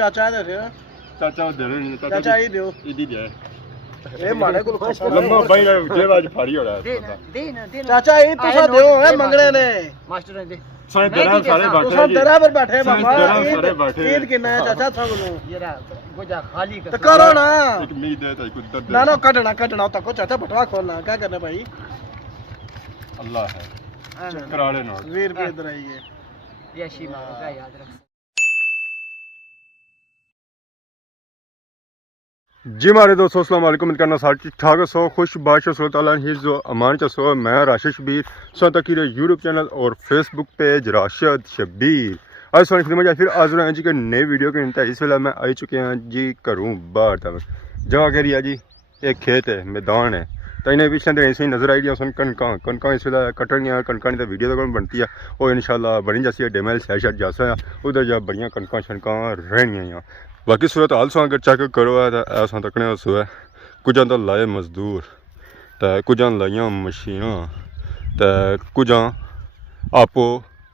ਚਾਚਾ ਦੇ ਰਿਹਾ ਚਾਚਾ ਦੇ ਰਹੇ ਚਾਚਾ ਹੀ ਦਿਓ ਇਹਦੀ ਦੇ ਇਹ ਮਾੜੇ ਕੋਲ ਲੰਮਾ ਬਾਈ ਦਾ ਜੇਬ ਚ ਭਾਰੀ ਹੋ ਰਿਹਾ ਦੇ ਚਾਚਾ ਇਹ ਤੁਸੀਂ ਦਿਓ ਇਹ ਮੰਗਣੇ ਨੇ ਮਾਸਟਰ ਦੇ ਸਾਰੇ ਦਰਾਂ ਸਾਰੇ ਬੈਠੇ ਤੁਸੀਂ ਦਰਾਂ ਪਰ ਬੈਠੇ ਬਾਬਾ ਸਾਰੇ ਬੈਠੇ ਈਦ ਕਿੰਨਾ ਹੈ ਚਾਚਾ ਸਭ ਨੂੰ ਯਾਰਾ ਗੋਜਾ ਖਾਲੀ ਤੇ ਕਰੋ ਨਾ ਇੱਕ ਉਮੀਦ ਹੈ ਤਾਂ ਕੋਈ ਦਰਦ ਨਾ ਕੱਢਣਾ ਤੱਕੋ ਚਾਚਾ ਬਟਵਾ ਖੋਲਣਾ क्या करना भाई अल्लाह है करा ले नोट 20 रुपए इधर आइए यशी मांगा याद रख जी हमारे दोस्तों अस्सलाम वालेकुम करना साथ ठीक ठाक सो खुश बादशाह सो ताला ही जो अमान सो मैं राशिद शबीर सो तक यूट्यूब चैनल और फेसबुक पेज राशिद शबीर आज सोनी फिल्म फिर हाजिर हैं जी कि नई वीडियो के इंतहा इस वेला मैं आई चुके हैं जी घरों बाहर तक जगह कह रही है जी एक खेत है मैदान है तो इन्हें पिछले दिन ऐसे ही नजर आई सन कणकां इस वेला कटनियां कणकां तो वीडियो तो बनती है वो इंशाल्लाह बनी जैसी डेमल सैर शैर जासा उधर जा बड़िया कणकां शणकां रहनियां बाकी सूरत हाल सो अगर चेक करो तो ऐसा तकने सो है कुछ तो लाए मजदूर तो कुछ लाइया मशीना तो कुछ आपो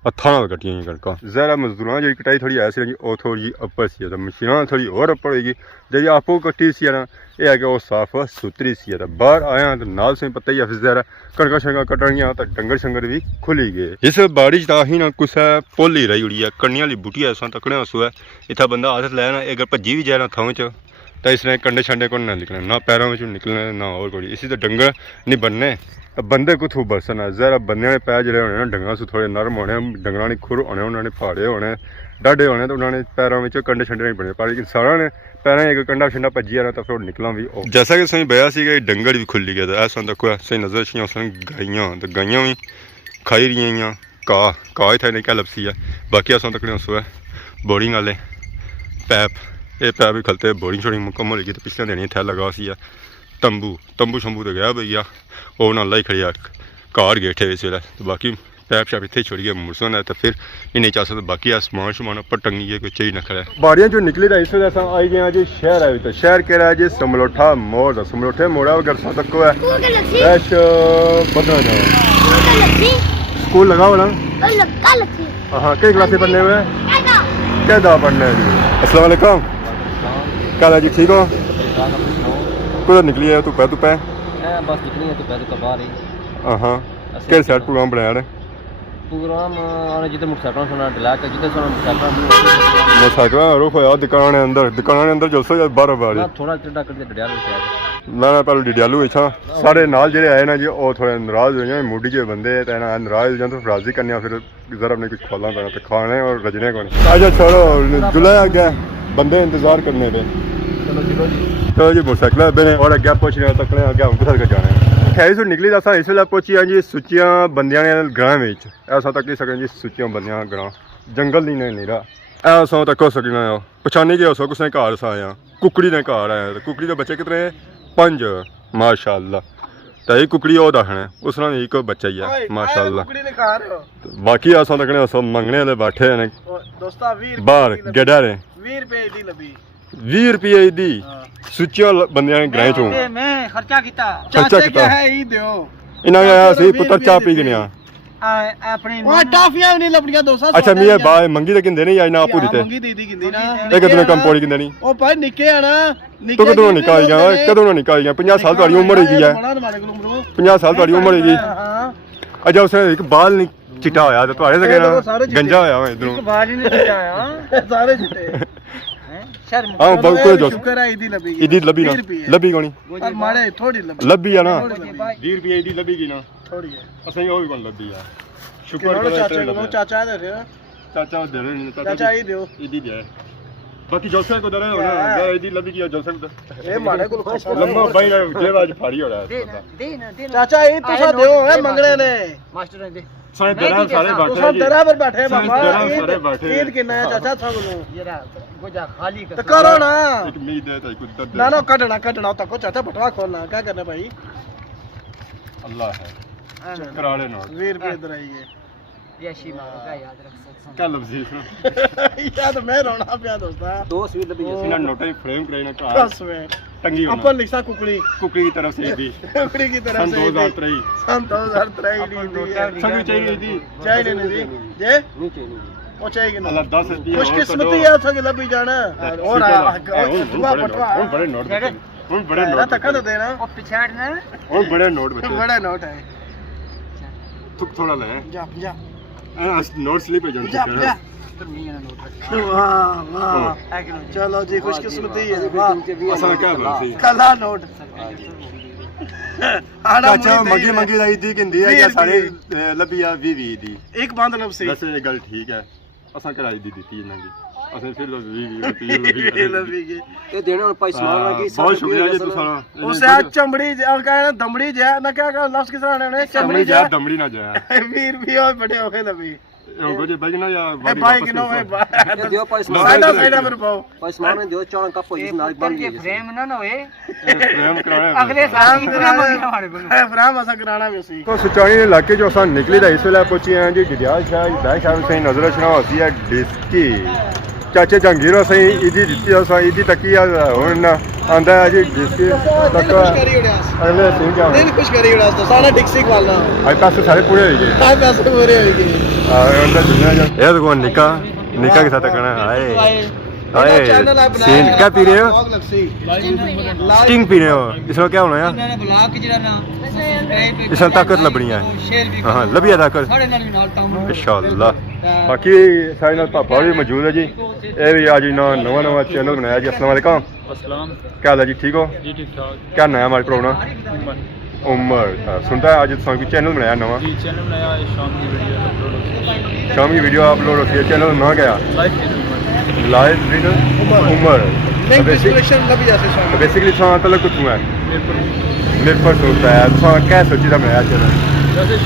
हथा कट्टिया कणक जहरा मजदूर जी कटाई थोड़ी ऐसी जी वो थोड़ी जी अप्पर सी तो मशीना थोड़ी और अप्पर होगी जी आपो कट्टी सी ना यह है कि वह साफ सुथरी सी तो बाहर आया तो नाल से पता ही है फिर जहरा कणक शणक कटनिया तो डंगर शंगर भी खुली गए इस बाड़ी च ही ना कुछ पुल ही रही उड़ी है कन्नी वाली बूटी ऐसा तकने सो है इतना बंदा हाथ लैना अगर भज्जी भी जाए ना थां च तो इसने कंडे शंडे को ना निकलना ना पैरों में निकलना ना और कोई इसी तो डंगर नहीं बनने बंदे कुछ बरसना जरा बंदे ने पैर जोड़े होने डंगर से थोड़े नरम होने डंगर ने खुर होने उन्होंने फाड़े होने डाढ़े होने तो उन्होंने पैरों में कंडे शंडे नहीं बने पर लेकिन सारा ने पैरों एक कंडा शंडा भज्जी आना तो फिर निकला भी जैसा कि सही बया सी डंगर भी खुली गया था ऐसा देखो सही नजर छियाँ सन गाइयाँ तो गाइयाँ भी खाई रही घा ही था नहीं क्या लपसी है बाकी ऐसा तक सो है बोरिंग वाले पैप ये पैप भी खलते बोरिंग छोड़ी मुकम्मल होगी तो पिछले दिन इतना लगा सी तंबू शंबू तो गया भैया वो ना लाई खड़ी घर गेठे इस वेले तो बाकी पैप शैप इतने छोड़िए मुरसन है तो फिर इन्हें चाह सकते बाकी आसमान शमान उपर टंगी कोई चीज न खड़ा बाड़ियाँ जो निकली रहा इस वेले अस आई गए जी शहर आए तो शहर कह रहा है जी समलोठा मोड़ का समलोठे मोड़ा अगर तक है फ्रैश 15 स्कूल लगा होना हाँ कई क्लासे पढ़ने हुए क्या पढ़ने अस्सलाम वालेकुम क्या हाल जी ठीक हो कुछ निकली है धुप्पै बस निकली है तो बाहर ही हाँ केड़े साइड प्रोग्राम बनाया ने प्रोग्राम और जिते मोटरसाइकिल सुना डलाक जिते सुना मोटरसाइकिल रुख होया दुकान अंदर जलसो या बाहर बाहर थोड़ा टिड्डा कर डडियालू शायद ना पहले डिडियालू इच्छा सारे नाल जेडे आए ना जी वो थोड़े नाराज हो जाए मूडी जे बंदे ते ना नाराज हो जाए तो राजी करने फिर जरा अपने कुछ खोलना पैना तो खाने और रजने को अच्छा छोड़ो जुलाई आ गया बंदे इंतजार करने पे चलो जी मोटरसाइकिल बने और अगे पहुंचने तक अगे हम कुछ जाने खैर सो निकली अस इस वेले पहुंची हाँ जी सुचिया बंदियां ग्रां में ऐसा तक नहीं सकते जी सुचिया बंदियां ग्रां जंगल नहीं नहीं रहा ऐसा तक हो सकना पछानी गए सो किसने घर सा आया कुकड़ी ने घर आया तो कुकड़ी के बच्चे कितने 5 माशाअल्लाह तो ये कुकड़ी वो दखना उसने एक बच्चा ही है माशाअल्लाह बाकी ऐसा तकने सब मंगने वाले बैठे ने बाहर गेडा ने 20 रुपये दी सुचिया बंदियां ने ग्रां चों मैं खर्चा कीता है ई दियो इना आया सी पुत्र चाह पी गया अपनी ओ टाफियां नहीं लपड़ियां दोसा अच्छा मियां बाय मंगी ते किंदे नहीं आई ना आपू दिते मंगी दीदी किंदी ना एक दिन कम पौड़ी किंदे नहीं ओ भाई निके आना तो कदों निकाल गया 50 साल तुम्हारी उम्र होगी है 50 साल तुम्हारी उम्र होगी अच्छा उसने एक बाल नहीं चिट्टा होया तो तुम्हारे सके ना गंजा होया इधरों बाल ही नहीं चिट्टा आया सारे चिट्टे हां बिल्कुल जो शुक्र है ईदी लबी ना लबी कोनी पर मारे थोड़ी लबी है ना 20 रुपये ईदी लबी की ना थोड़ी है असई ओ भी कोन लबी है शुक्र करे चाचा दे रहे चाचा दे रहे चाचा ही दियो ईदी दे बाकी जलसे को दरे होना ईदी लबी की जलसे को ए मारे को लम्मा भाई जेब आज भारी हो रहा है दे चाचा ये तुसा दियो है मंगने ने मास्टर ने दे सारे दरार सारे बैठे तुसा दरा पर बैठे बाबा दरार सारे बैठे ईद किन्ना है चाचा सब लो यारा गोजा खाली तो करो ना एक उम्मीद है तो कुछ दर्द ना कटना तको चाचा बटवा खोलना क्या करना भाई अल्लाह है करा ले नोट 20 रुपए इधर आइए यशी मांगा याद रख क्या लफ्ज़ याद मैं रोना पिया दोस्ता दोस्त भी लबी इना नोटा फ्रेम करे ना का बस में टंगी होना अपन लिखा कुकड़ी की तरफ से दी कुकड़ी की तरफ से 2023 सन 2023 दी सभी चाहिए दी चाहिए नहीं दी जे नीचे नहीं ਉਹ ਚਾਹੀਏ ਨਾ ਅੱਲਾ 10 ਰੁਪਏ ਖੁਸ਼ਕਿਸਮਤੀ ਹੈ ਉੱਥੇ ਲੱਭੀ ਜਾਣਾ ਹੋਰ ਬਟਵਾ ਬਟਵਾ ਹੁਣ ਬੜੇ ਨੋਟ ਬਚੇ ਹੁਣ ਬੜੇ ਨੋਟ ਧੱਕਾ ਤਾਂ ਦੇਣਾ ਉਹ ਪਿਛਾੜਨਾ ਹੁਣ ਬੜੇ ਨੋਟ ਬਚੇ ਬੜਾ ਨੋਟ ਹੈ ਥੋੜਾ ਲੈ ਜਾ ਜਾ ਨੋਟ ਸਲਿਪ ਹੋ ਜਾਣ ਜਾ ਵਾਹ ਵਾਹ ਚਲੋ ਜੀ ਖੁਸ਼ਕਿਸਮਤੀ ਹੈ ਵਾਹ ਅਸਾਂ ਕਿਆ ਬੋਲਸੀ ਕਲਾ ਨੋਟ ਅੱਛਾ ਮੰਗੀ ਦਾ ਈਦੀ ਕਿੰਦੀ ਹੈ ਜਾਂ ਸਾਰੇ ਲੱਭੀ ਆ 20 ਦੀ ਇੱਕ ਬੰਦ ਨਫਸੀ ਵੈਸੇ ਇਹ ਗੱਲ ਠੀਕ ਹੈ ਅਸਾਂ ਕਿਹੜਾ ਈਦੀ ਦਿੱਤੀ ਇਹਨਾਂ ਦੀ ਅਸੀਂ ਫਿਰ 20 ਲੱਭੀ ਗਈ ਇਹ ਦੇਣਾ ਹੁਣ ਭਾਈ ਸਮਾਨ ਲੱਗੀ ਬਹੁਤ ਸ਼ੁਕਰੀਆ ਜੀ ਤੁਸਾਂ ਉਸੇ ਆ ਚਮੜੀ ਉਹ ਕਹਿੰਦਾ ਦਮੜੀ ਜਾ ਨਾ ਕਿਆ ਕਹ ਲਫ਼ਜ਼ ਕਿਸ ਤਰ੍ਹਾਂ ਨੇ ਚਮੜੀ ਜਾ ਦਮੜੀ ਨਾ ਜਾ 20 ਰੁਪਏ ਹੋਏ ਬੜੇ ਹੋਏ ਲੱਭੀ ਉਹ ਜੇ ਬਜਣਾ ਜਾਂ ਇਹ ਬਾਈ ਕਿਨੋ ਹੈ ਦਿਓ ਭਾਈ ਸਮਾਨ ਸਾਈਡਾ ਮੇਰੇ ਪਾਓ ਭਾਈ ਸਮਾਨ ਦਿਓ ਚਾਲਾਂ ਕੱਪ ਹੋਈ ਨਾਲ ਬਣ ਗਈ ਫਰੇਮ ਨਾ ਨਾ ਹੋਏ ਪ੍ਰੇਮ ਕਰਾਣਾ ਅਗਲੇ ਸਾਲ ਕੀ ਕਰਾਂਗੇ ਹਮਾਰੇ ਕੋਲ ਫਰਾਮ ਅਸਾਂ ਕਰਾਣਾ ਵੀ ਸੀ तो सुचानी इलाके जो असां निकली था इस वेले पहुंची हैं जी गडियाल शाह बैक साइड से नजर रखना होती है डिस्की चाचे जहांगीर सही ईदी दित्ती असां ईदी तकी हुन आंदा है जी डिस्की तक अगले सीन क्या दिल खुश करी उड़ा सारा डिक्सी वाला आज पास सारे पूरे हो गए आज पैसे पूरे हो गए अंदर दुनिया जो ये देखो निका निका के साथ करना हाय हाय सीन क्या पी रहे हो स्टिंग पी रहे हो इसमें क्या होना है मैंने ब्लॉक ਜਿਹੜਾ ਨਾ इसमें ताकत लबनी है हाँ लबी है ताकत ਸਾਡੇ ਨਾਲ ਵੀ ਨਾਲ ਕੰਮ इंशाअल्लाह बाकी सारे नाल पापा भी मौजूद है जी ये भी आज ना नवा नवा चैनल बनाया जी अस्सलाम वालेकुम अस्सलाम क्या हाल है जी ठीक हो जी ठीक ठाक क्या नया हमारे प्रोग्राम उमर सुनता है आज तुम चैनल बनाया नवा जी चैनल नया है शाम की वीडियो अपलोड होती है शाम की वीडियो अपलोड होती है चैनल ना गया लाइव वीडियो उमर लिंक डिस्क्रिप्शन लग जाते शाम बेसिकली तुम तलक कुछ है मेरे पर सोचता है तुम क्या सोची था बनाया चैनल वैसे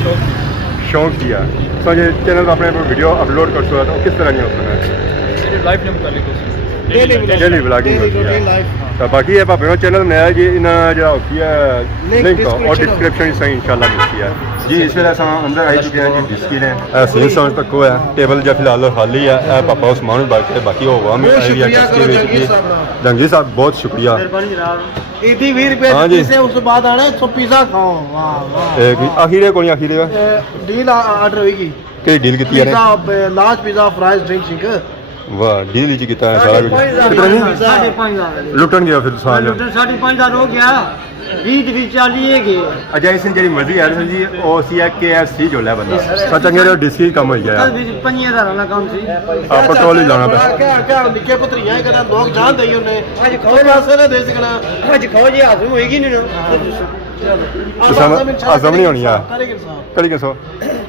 शौक किया तो ये चैनल अपने वीडियो अपलोड कर सकता तो किस तरह नहीं होता है मेरे लाइफ ने मुताबिक डेली ब्लॉगिंग होती है तो बाकी ये भाभी चैनल बनाया जी इन जरा होती है लिंक और डिस्क्रिप्शन सही इंशाल्लाह मिलती है जी इस वेले अंदर आई चुके हैं जी डिस्की ने सीन समझ तक है टेबल जो फिलहाल खाली है पापा उस्मान बाकी होगा मैं आई है डिस्की जंगीर साहब बहुत शुक्रिया ईदी 20 रुपए से उस बाद आना तो पिज्जा खाओ वाह वाह आखिर कोनी आखिर डील ऑर्डर होगी के डील कितनी है pizza large pizza fries drink शिक वाह डील जी कितना है सारा कुछ कितना नहीं 5.5 लुटन गया फिर साल 5.5 हो गया 20 भी 40 है अजय सिंह जी मर्जी यार जी ओ सी है KFC जो ले बंदा सच अंगे डिस्की कम हो गया 5000 वाला काम सी पेट्रोल ही लाना पे क्या क्या निके पुत्रियां कदा लोग जान दई उन्हें आज खाओ वास्ते ना दे सकना आज खाओ जी आजू होएगी नहीं ना आजम नहीं होनी यार करी के सो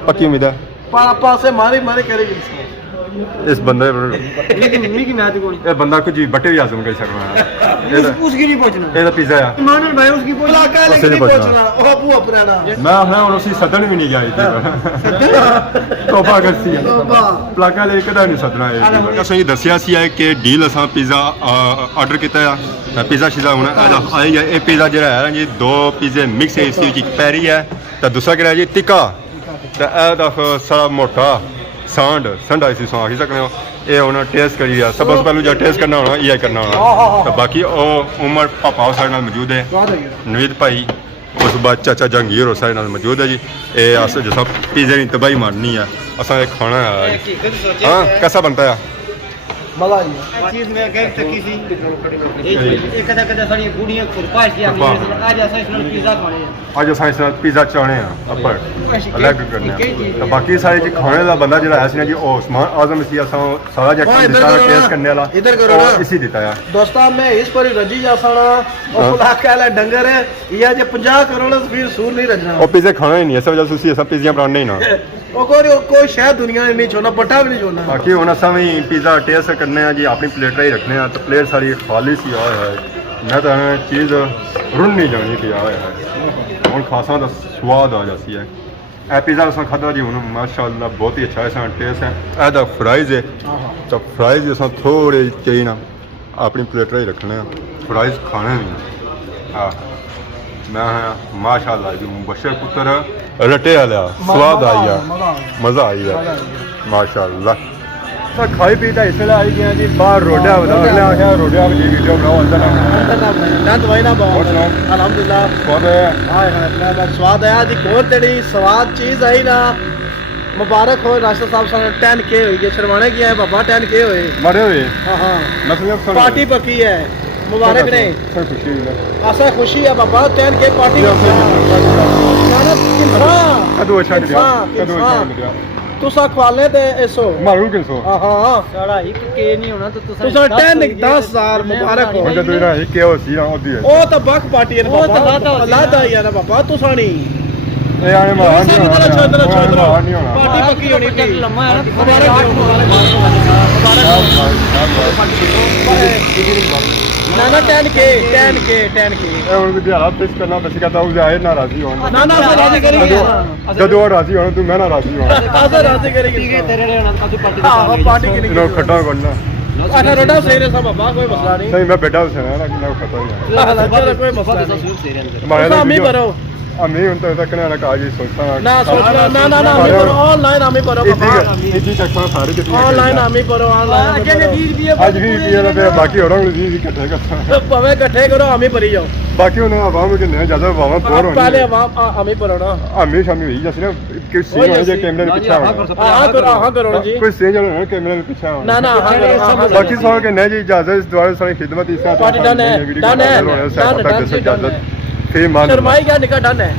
पक्की उम्मीद है पापा से मारे मारे करेगी इस बंदे की मैच कौन ये बंदा कुछ बट्टे भी आजम कर सकना है उसकी नहीं पहुंचना ये तो पिज्जा है मानन भाई उसकी बोला का नहीं पहुंचना ओ बुआ पुराना मैं हूं और उसी सदन भी नहीं गया तोबा करसी है प्लाका ले कदा नहीं सदना है असं दसिया सी है कि डील असा पिज्जा ऑर्डर किया है पिज्जा शिजा होना आई है ये पिज्जा जो है जी 2 पिज्जे मिक्स है इसी एक पैरी है तो दूसरा क्या जी टिक्का तो ए सारा मोटा सांड संडा इसी सौ आखी सकते हो ये होना टेस्ट करी सब पहलू जो टेस्ट करना होना ये करना होना तो बाकी उमर पापा सारे नाल मौजूद है नवीद भाई उस बाद चाचा जहांगीर और सारे नाल मौजूद है जी ये अस जैसा पिज्जे की तबाही मारनी है असा एक खाना है हाँ कैसा बनता है मजा चीज में गैर तकी सी एक कदा कदा सारी बूढ़ियां खुरपाश दिया आज ऐसा इसमें पिज्जा खाने आज असा इस पिज्जा चाहने हैं अपर अलग करने हैं तो बाकी सारे जी खाने वाला बंदा जो है जी उस्मान आजम इसी असा सारा जो टेस्ट करने वाला इधर करो ना इसी देता है दोस्ता मैं इस पर रजी जा साना और बुला के वाला डंगर है ये जे 50 करोड़ फिर सूर नहीं रजना और पिज्जे खाना ही नहीं है सब वजह से उसी पिज्जियां बनाने ही ना ओ कोई शायद दुनिया में नहीं छोड़ना पट्टा भी नहीं छोड़ना बाकी होना सब ही पिज्जा टेस्ट करने हैं जी अपनी प्लेट ही रखने हैं तो प्लेट सारी खाली सी आए है मैं तो चीज़ रुन नहीं जानी थी आए है और खासा तो स्वाद आ जाती है ए पिज़्ज़ा अस खादा जी हूँ माशाअल्लाह बहुत ही अच्छा है टेस्ट है ए फ्राइज है तो फ्राइज अस थोड़े चाहिए ना अपनी प्लेट ही रखने हैं फ्राइज खाने भी हाँ मैं माशाअल्लाह जी मुबशर पुत्र रटे वाला स्वाद आई है मज़ा आई है माशाअल्लाह तो खाई पीता इसलिए आई गया जी बाहर रोडिया अगले आखिया रोडिया की वीडियो बनाओ अंदर ना दवाई ना बहुत अल्हम्दुलिल्लाह कौन है हाय हाय मैं स्वाद आया जी कौन तेरी स्वाद चीज आई ना मुबारक हो राशिद साहब सन 10K हुई है शर्माने की है बाबा 10K हुए बड़े हुए हाँ हाँ मतलब पार्टी पकी है मुबारक ने सब खुशी हुई ना ऐसा खुशी है बाबा 10K पार्टी कदू अच्छा गया कदू अच्छा गया तुसा खवाले ते इसो मारू किसो हाँ हाँ ਸਾਡਾ ਇੱਕ ਕੇ ਨਹੀਂ ਹੋਣਾ ਤਾਂ तुसा 10,000 मुबारक हो मुझे तो इना एक के होसी ना ओदी है ओ तो बख पार्टी है ਉਹ ਤਾਂ बाबा लादा ही है ना बाबा तुसा नहीं ए आने मार नहीं होना मार नहीं होना पार्टी पक्की होनी थी ਲੰਮਾ ਹੈ ਨਾ ना ना 10K ए उन भी हालात पेश करना बस कहता हूं जाए ना राजी हो ना ना सब राजी करेंगे जदों राजी हो तू मैं ना राजी हो कासे राजी करेंगे ਤੇਰੇ ਨੇ ਹੋਣਾ ਅੱਜ ਪਾਰਟੀ हाँ पार्टी की इनो खड्डा करना अच्छा रोटा सही रे सब बाबा कोई मसला नहीं नहीं मैं बेटा से ना ना खड्डा ही चलो कोई मसला नहीं मारे हम ही भरो अम्मी उन तो तक ना काज सोचता ना सोचना ना ना ना हम ही भरो ऑनलाइन हम ही भरो बाबा इदी चक्का सारे के ऑनलाइन हम ही भरो ऑनलाइन ਅੱਜ ਨੇ 20 ਰੁਪਏ आज भी ये पे बाकी और लोग भी इकट्ठे करता पवे इकट्ठे करो हम ही भरी जाओ बाकी उन्हें आवाम के नहीं ज्यादा आवाम बोर होनी पहले हम ही भरो ना अम्मी शामी हुई जैसे ना किस सीन है जो कैमरे के पीछे हाँ करो ना जी कोई सीन जो है कैमरे के पीछे ना ना हाँ करो बाकी सब के नहीं जी इजाजत इस द्वारा सारी खिदमत इस पार्टी डन है इजाजत फिर मान शर्माई क्या निकाह डन है